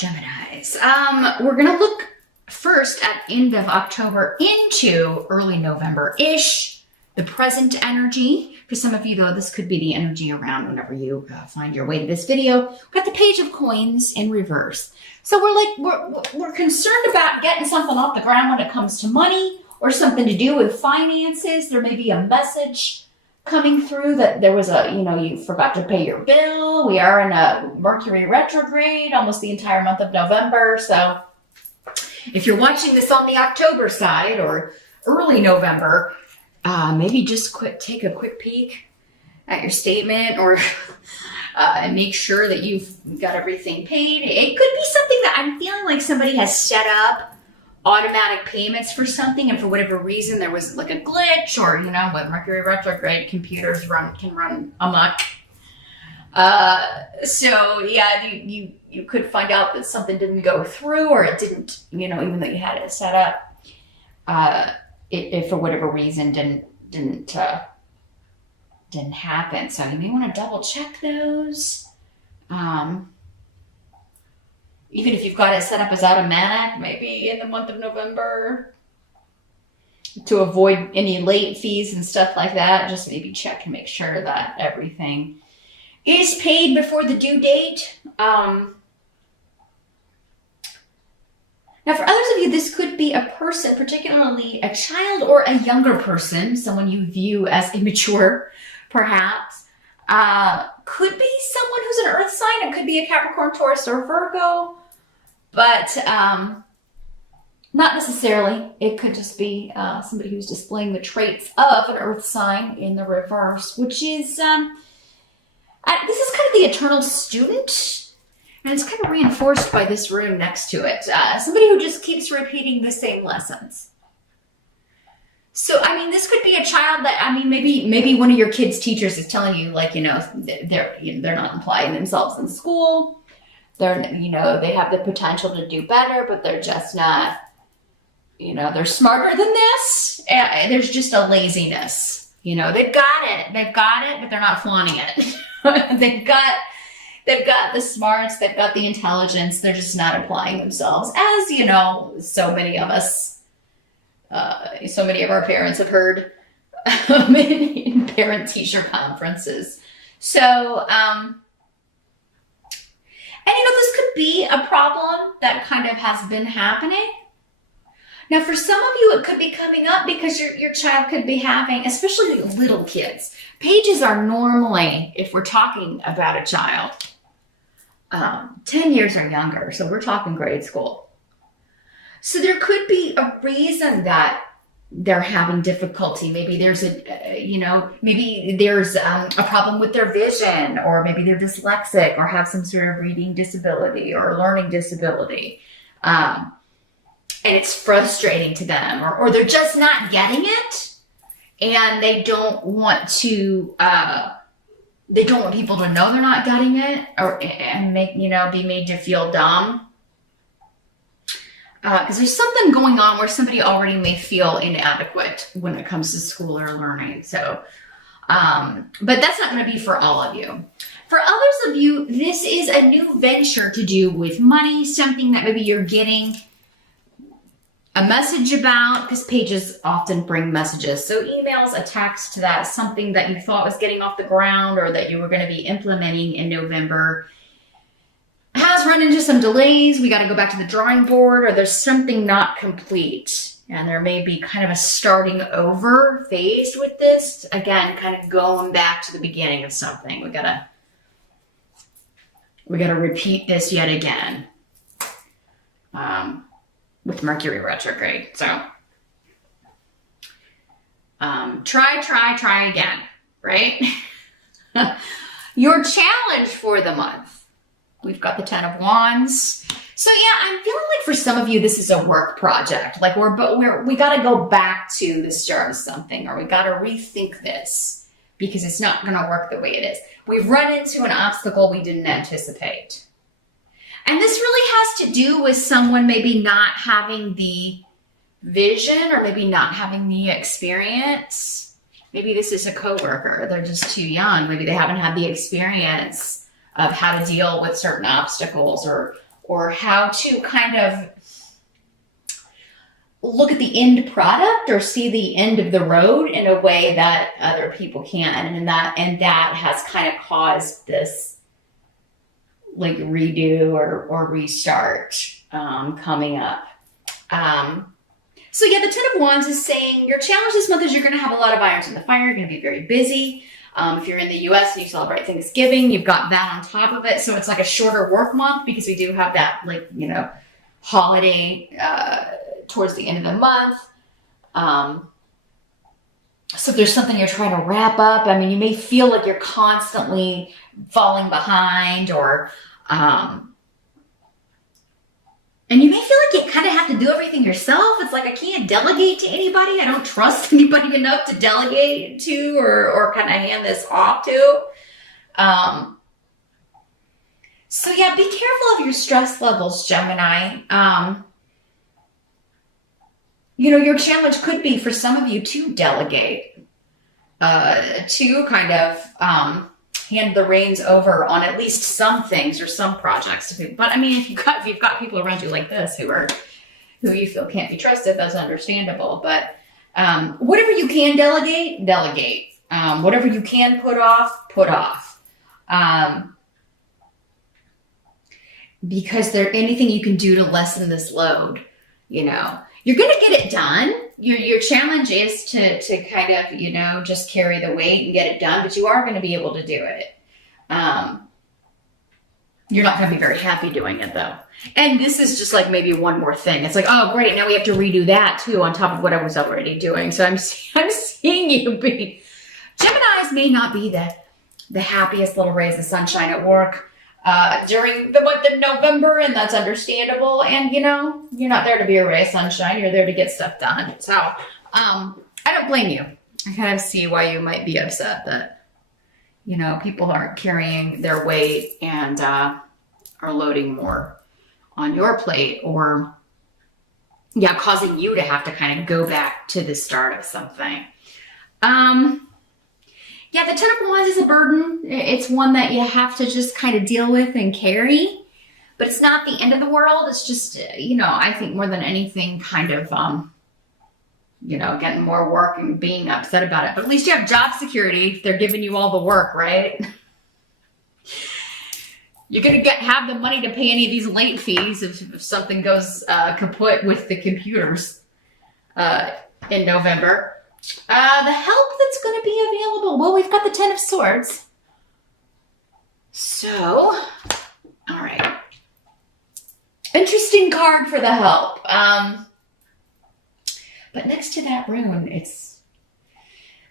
Geminis. We're going to look first at end of October into early November-ish, the present energy. For some of you, though, this could be the energy around whenever you find your way to this video. We've got the Page of Coins in reverse. So we're concerned about getting something off the ground when it comes to money or something to do with finances. There may be a message coming through that there was you forgot to pay your bill. We are in a Mercury retrograde almost the entire month of November. So if you're watching this on the October side or early November, maybe just take a quick peek at your statement or and make sure that you've got everything paid. It could be something that I'm feeling like somebody has set up automatic payments for something, and for whatever reason there was like a glitch, or with Mercury retrograde, computers can run amok. So yeah, you could find out that something didn't go through, or it didn't, even though you had it set up, it for whatever reason didn't happen. So you may want to double check those. Even if you've got it set up as automatic, maybe in the month of November, to avoid any late fees and stuff like that, just maybe check and make sure that everything is paid before the due date. Now, for others of you, this could be a person, particularly a child or a younger person, someone you view as immature, perhaps. Could be someone who's an earth sign. It could be a Capricorn, Taurus, or Virgo, but not necessarily. It could just be somebody who's displaying the traits of an earth sign in the reverse, which is, this is kind of the eternal student, and it's kind of reinforced by this rune next to it. Somebody who just keeps repeating the same lessons. So, this could be a child that, maybe one of your kids' teachers is telling you, they're not applying themselves in school. They have the potential to do better, but they're just not, they're smarter than this. And there's just a laziness. They've got it, but they're not flaunting it. They've got the smarts, they've got the intelligence, they're just not applying themselves. As, so many of us, so many of our parents have heard in parent-teacher conferences. So, this could be a problem that kind of has been happening. Now, for some of you, it could be coming up because your child could be having, especially little kids. Pages are normally, if we're talking about a child, 10 years or younger. So we're talking grade school. So there could be a reason that they're having difficulty. Maybe there's a problem with their vision, or maybe they're dyslexic or have some sort of reading disability or learning disability. And it's frustrating to them, or they're just not getting it, and they don't want people to know they're not getting it, and be made to feel dumb. Because there's something going on where somebody already may feel inadequate when it comes to school or learning. So, but that's not going to be for all of you. For others of you, this is a new venture to do with money, something that maybe you're getting a message about, because pages often bring messages. So emails, a text, that something that you thought was getting off the ground or that you were going to be implementing in November has run into some delays. We got to go back to the drawing board, or there's something not complete. And there may be kind of a starting over phase with this. Again, kind of going back to the beginning of something. We gotta repeat this yet again. With Mercury retrograde. So try again, right? Your challenge for the month. We've got the 10 of Wands. So yeah, I'm feeling like for some of you, this is a work project. Like we got to go back to the start of something, or we got to rethink this because it's not going to work the way it is. We've run into an obstacle we didn't anticipate. And this really has to do with someone maybe not having the vision, or maybe not having the experience. Maybe this is a coworker. They're just too young. Maybe they haven't had the experience of how to deal with certain obstacles or or how to kind of look at the end product or see the end of the road in a way that other people can't. And that has kind of caused this like redo or restart coming up. So yeah, the Ten of Wands is saying your challenge this month is you're going to have a lot of irons in the fire. You're going to be very busy. If you're in the US and you celebrate Thanksgiving, you've got that on top of it. So it's like a shorter work month because we do have that, like, you know, holiday towards the end of the month. So if there's something you're trying to wrap up, I mean, you may feel like you're constantly falling behind, or and you may feel like you kind of have to do everything yourself. It's like, I can't delegate to anybody. I don't trust anybody enough to delegate to or kind of hand this off to. So yeah, be careful of your stress levels, Gemini. You know, your challenge could be for some of you to delegate, to kind of hand the reins over on at least some things or some projects. But I mean, if you've got people around you like this who you feel can't be trusted, that's understandable. But whatever you can delegate, delegate. Whatever you can put off, put off. Because anything you can do to lessen this load, you know, you're going to get it done. Your challenge is to kind of, you know, just carry the weight and get it done, but you are going to be able to do it. You're not going to be very happy doing it though. And this is just like maybe one more thing. It's like, oh great, now we have to redo that too on top of what I was already doing. So I'm seeing you be, Geminis may not be the happiest little rays of sunshine at work during the month of November, and that's understandable. And you know, you're not there to be a ray of sunshine, you're there to get stuff done. So I don't blame you. I kind of see why you might be upset that, you know, people aren't carrying their weight and are loading more on your plate, or yeah, causing you to have to kind of go back to the start of something. Yeah, the Ten of Wands is a burden. It's one that you have to just kind of deal with and carry, but it's not the end of the world. It's just, you know, I think more than anything kind of, you know, getting more work and being upset about it. But at least you have job security. They're giving you all the work, right? You're going to have the money to pay any of these late fees if something goes kaput with the computers in November. The help that's going to be available. Well, we've got the Ten of Swords. So, all right. Interesting card for the help. But next to that rune, this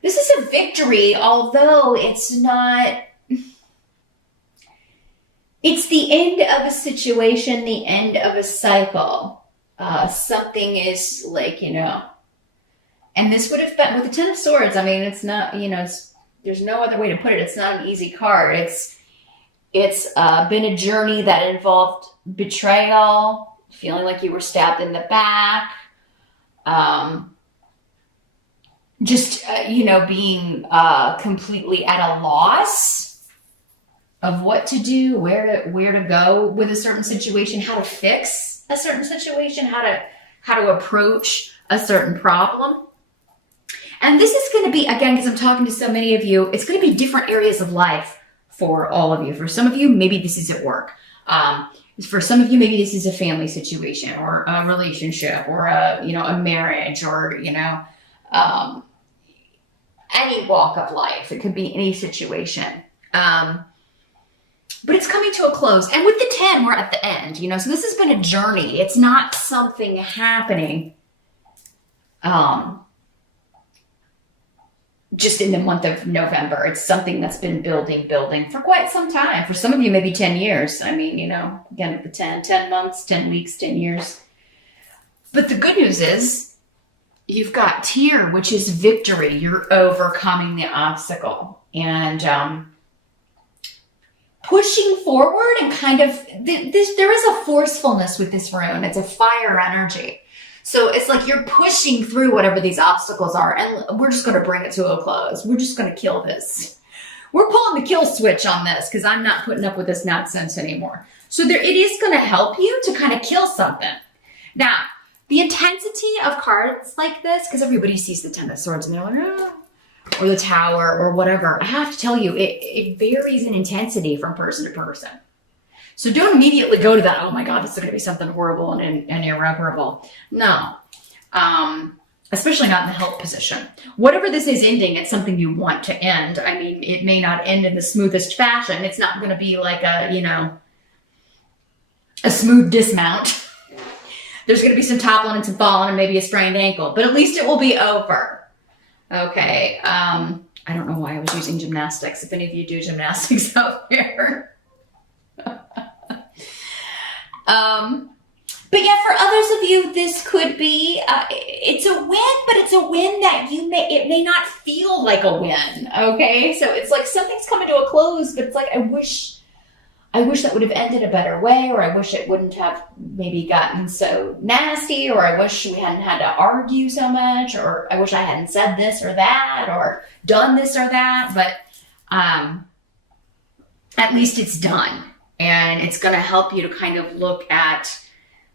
is a victory, although it's not, it's the end of a situation, the end of a cycle. Something is like, you know, and this would have been with the Ten of Swords. I mean, it's not, you know, there's no other way to put it. It's not an easy card. It's been a journey that involved betrayal, feeling like you were stabbed in the back, you know, being completely at a loss of what to do, where to go with a certain situation, how to fix a certain situation, how to approach a certain problem. And this is going to be, again, because I'm talking to so many of you, it's going to be different areas of life for all of you. For some of you, maybe this is at work. For some of you, maybe this is a family situation or a relationship or a marriage or, you know, any walk of life. It could be any situation. But it's coming to a close. And with the 10, we're at the end, you know, so this has been a journey. It's not something happening just in the month of November. It's something that's been building for quite some time. For some of you, maybe 10 years. I mean, you know, again, with the 10 months, 10 weeks, 10 years. But the good news is you've got Tear, which is victory. You're overcoming the obstacle and pushing forward and kind of, there is a forcefulness with this rune. It's a fire energy. So it's like you're pushing through whatever these obstacles are, and we're just going to bring it to a close. We're just going to kill this. We're pulling the kill switch on this because I'm not putting up with this nonsense anymore. So it is going to help you to kind of kill something. Now, the intensity of cards like this, because everybody sees the Ten of Swords and they're like, oh, or the Tower or whatever. I have to tell you, it varies in intensity from person to person. So don't immediately go to that, oh my God, this is going to be something horrible and irreparable. No. Especially not in the help position. Whatever this is ending, it's something you want to end. I mean, it may not end in the smoothest fashion. It's not going to be like a smooth dismount. There's going to be some toppling and some falling and maybe a sprained ankle, but at least it will be over. Okay. I don't know why I was using gymnastics. If any of you do gymnastics out there. But yeah, for others of you, this could be, it's a win, but it's a win that it may not feel like a win. Okay. So it's like something's coming to a close, but it's like, I wish that would have ended a better way, or I wish it wouldn't have maybe gotten so nasty, or I wish we hadn't had to argue so much, or I wish I hadn't said this or that, or done this or that, but at least it's done. And it's going to help you to kind of look at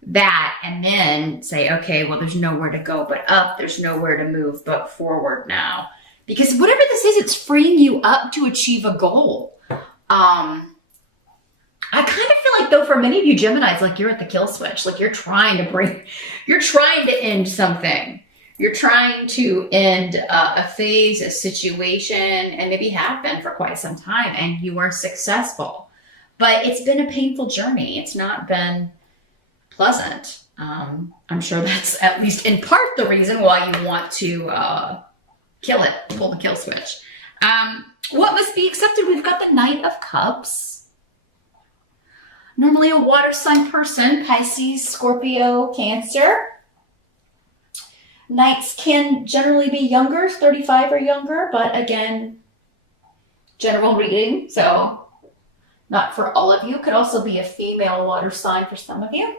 that and then say, okay, well, there's nowhere to go but up. There's nowhere to move but forward now. Because whatever this is, it's freeing you up to achieve a goal. I kind of feel like, though, for many of you Geminis, like you're at the kill switch. Like you're trying to end something. You're trying to end a phase, a situation, and maybe have been for quite some time, and you are successful. But it's been a painful journey. It's not been pleasant. I'm sure that's at least in part the reason why you want to kill it, pull the kill switch. What must be accepted? We've got the Knight of Cups. Normally a water sign person, Pisces, Scorpio, Cancer. Knights can generally be younger, 35 or younger, but again, general reading, so not for all of you. Could also be a female water sign for some of you.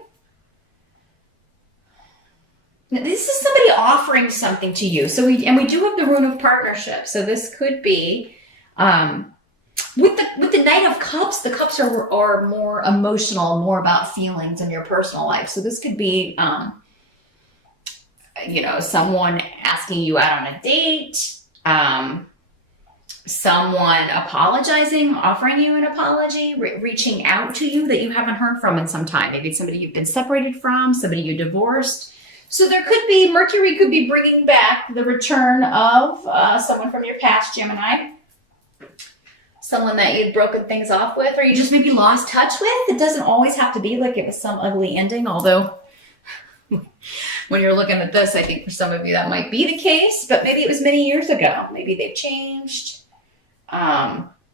This is somebody offering something to you. So we do have the Rune of Partnership. So this could be with the Knight of Cups. The cups are more emotional, more about feelings in your personal life. So this could be someone asking you out on a date, someone apologizing, offering you an apology, reaching out to you that you haven't heard from in some time. Maybe it's somebody you've been separated from, somebody you divorced. So there could be, Mercury could be bringing back the return of someone from your past, Gemini. Someone that you'd broken things off with, or you just maybe lost touch with. It doesn't always have to be like it was some ugly ending, although when you're looking at this, I think for some of you that might be the case, but maybe it was many years ago. Maybe they've changed.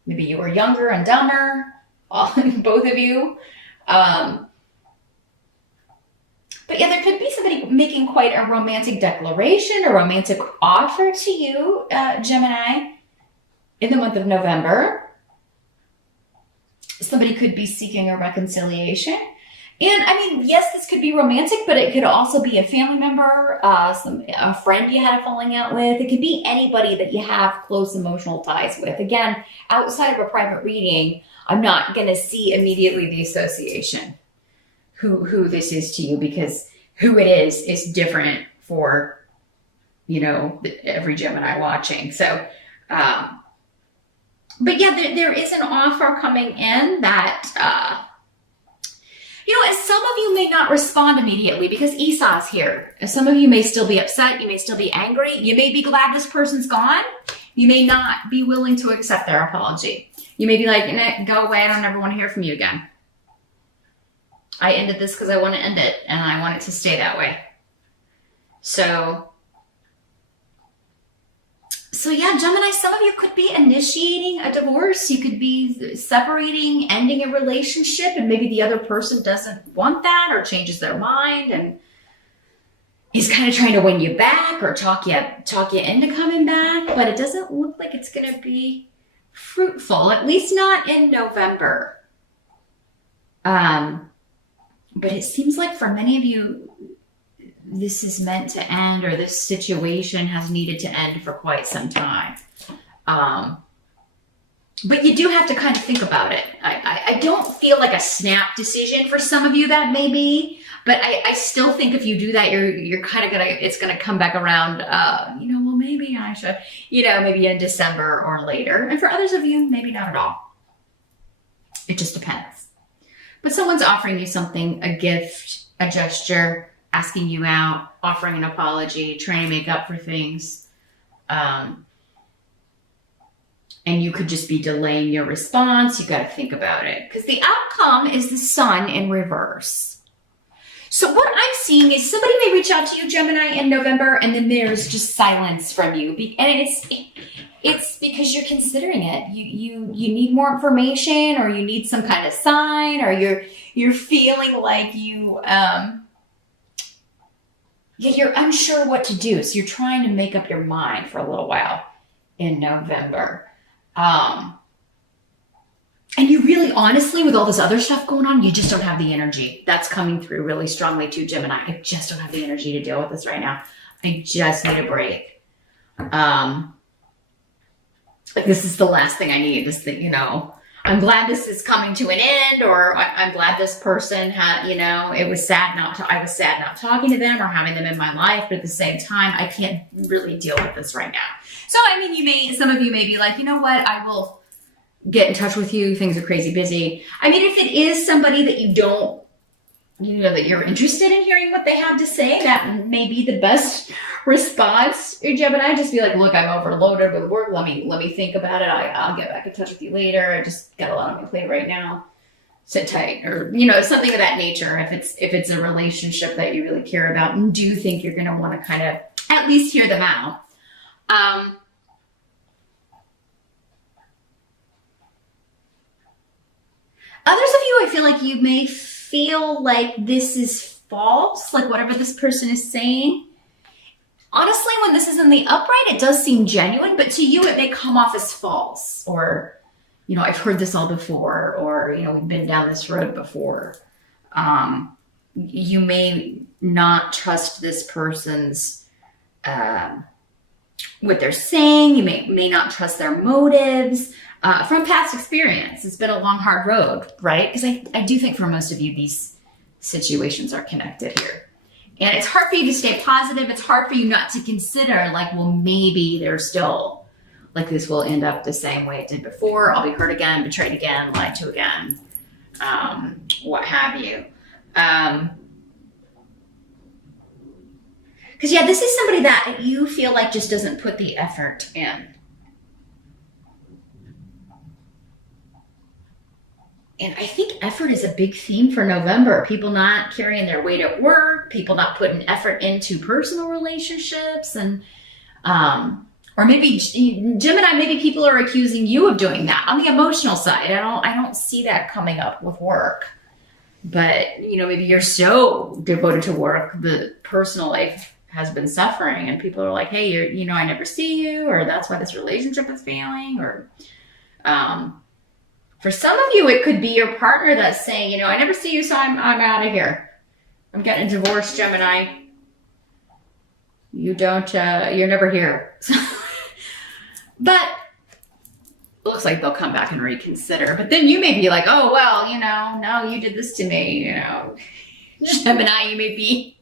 Maybe you were younger and dumber, both of you. But yeah, there could be somebody making quite a romantic declaration, a romantic offer to you, Gemini, in the month of November. Somebody could be seeking a reconciliation. And I mean, yes, this could be romantic, but it could also be a family member, a friend you had a falling out with. It could be anybody that you have close emotional ties with. Again, outside of a private reading, I'm not going to see immediately the association, who this is to you, because who it is different for, every Gemini watching. So, but yeah, there is an offer coming in that, as some of you may not respond immediately because Esau's here. Some of you may still be upset. You may still be angry. You may be glad this person's gone. You may not be willing to accept their apology. You may be like, go away. I don't ever want to hear from you again. I ended this because I want to end it, and I want it to stay that way. So yeah, Gemini, some of you could be initiating a divorce. You could be separating, ending a relationship, and maybe the other person doesn't want that or changes their mind and is kind of trying to win you back or talk you into coming back, but it doesn't look like it's going to be fruitful, at least not in November. But it seems like for many of you, this is meant to end, or this situation has needed to end for quite some time. But you do have to kind of think about it. I don't feel like a snap decision for some of you that may be, but I still think if you do that, you're kind of it's gonna come back around, well, maybe I should, maybe in December or later. And for others of you, maybe not at all. It just depends. But someone's offering you something, a gift, a gesture, asking you out, offering an apology, trying to make up for things. And you could just be delaying your response. You got to think about it, because the outcome is the sun in reverse. So what I'm seeing is somebody may reach out to you, Gemini, in November, and then there's just silence from you. And it's because you're considering it. You need more information, or you need some kind of sign, or you're feeling like you're unsure what to do. So you're trying to make up your mind for a little while in November. And you really, honestly, with all this other stuff going on, you just don't have the energy. That's coming through really strongly too, Gemini. I just don't have the energy to deal with this right now. I just need a break. Like, this is the last thing I need. This thing, I'm glad this is coming to an end, or I'm glad this person had, I was sad not talking to them or having them in my life, but at the same time, I can't really deal with this right now. So, some of you may be like, you know what, I will get in touch with you. Things are crazy busy. If it is somebody that you don't, that you're interested in hearing what they have to say, that may be the best response, Gemini. Just be like, look, I'm overloaded with work. Let me think about it. I'll get back in touch with you later. I just got a lot on my plate right now. Sit tight, or something of that nature. If it's a relationship that you really care about and do think you're going to want to kind of at least hear them out. Others of you, I feel like you may feel like this is false, like whatever this person is saying. Honestly, when this is in the upright, it does seem genuine, but to you, it may come off as false, or, I've heard this all before, or, we've been down this road before. You may not trust this person's, what they're saying. You may not trust their motives. From past experience, it's been a long, hard road, right? Because I do think for most of you, these situations are connected here. And it's hard for you to stay positive. It's hard for you not to consider, like, well, maybe there's still, like, this will end up the same way it did before. I'll be hurt again, betrayed again, lied to again, what have you. Because, this is somebody that you feel like just doesn't put the effort in. And I think effort is a big theme for November. People not carrying their weight at work, people not putting effort into personal relationships, and or maybe Gemini, maybe people are accusing you of doing that on the emotional side. I don't see that coming up with work. But maybe you're so devoted to work, the personal life has been suffering, and people are like, hey, I never see you, or that's why this relationship is failing, or for some of you, it could be your partner that's saying, I never see you, so I'm out of here. I'm getting a divorce, Gemini. You don't, you're never here. But it looks like they'll come back and reconsider. But then you may be like, oh, well, no, you did this to me, Gemini, you may be,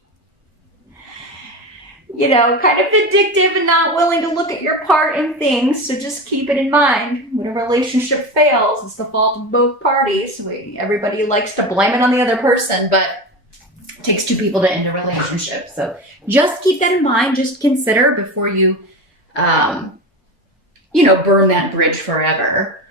kind of vindictive and not willing to look at your part in things. So just keep it in mind. When a relationship fails, it's the fault of both parties. Everybody likes to blame it on the other person, but it takes two people to end a relationship. So just keep that in mind. Just consider before you, burn that bridge forever.